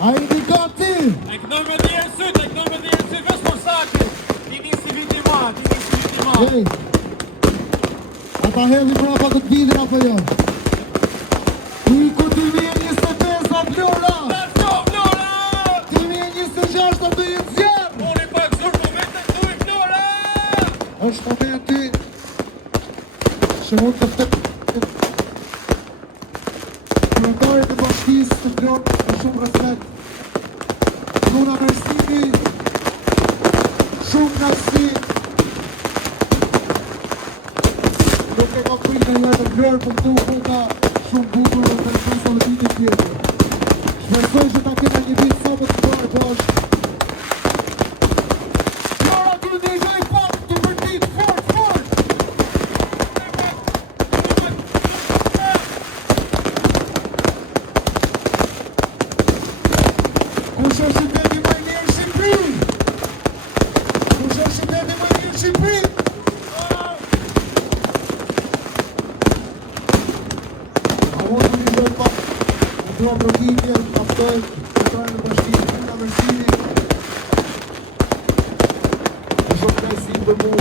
A i një gati? E kënoj me dhe jërësyt, vesh për saki. Ti nisi viti ma. Ej, ata hedhi prapa këtë vidin apo jo? Iko 2025 a Vlora! Let's go, Vlora! 2026 a të jetë zjerë! Mori pak zërë momente këtu i Vlora! Është momenti që mund të fëtë kërëndarit e bashkisë të Vlorë me shumë respekt. Luna Mersini, shumë nësi. Nuk e ka pritë në jetë Vlorë për të ufuta shumë bukur dhe të nësa në vitin tjetër. Shpresoj që ta kena një vit sa më të parë, po është Vlora të ndihjoj pak të vërtit fort! Kush është qyteti më i mirë në Shqipëri? Kush është qyteti më i mirë në Shqipëri? A mund të ndihjoj pak në të protitje, aftoj të trajnë në bashkinë Luna Mersini. Në shumë knajsi për mu.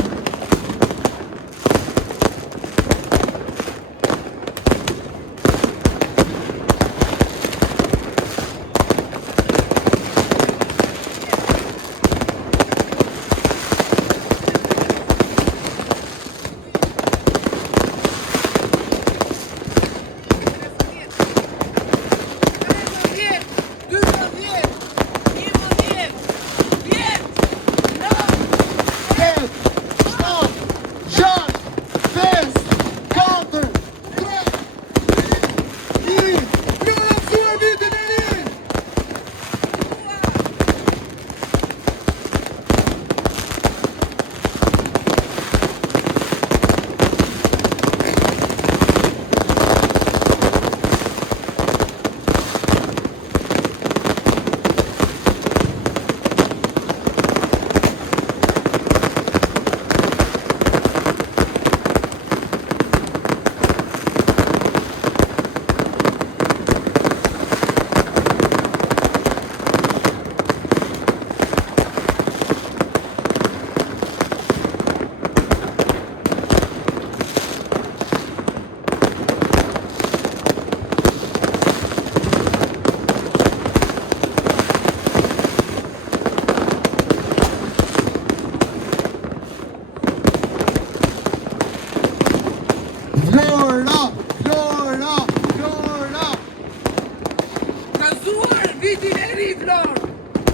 Vitin e ri Vlorë,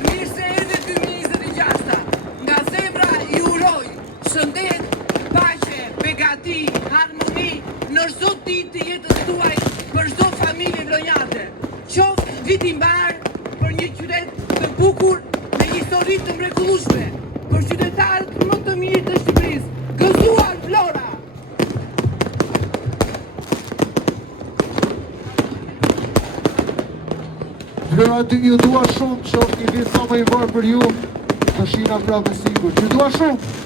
mirë se erdhe 2026. Nga zemra i uroj shëndet, paqe, begati, harmoni në çdo ditë të jetës tuaj për çdo familje vlonjate. Qoftë viti mbar për një qytet të bukur me histori të mrekullueshme, për qytetarët më të mirë të Shqipërisë. Gëzuar Vlora! Vlora ty ju dua shumë, që është një vit sa më i varë për ju, të shina prapë sigur. Ju dua shumë!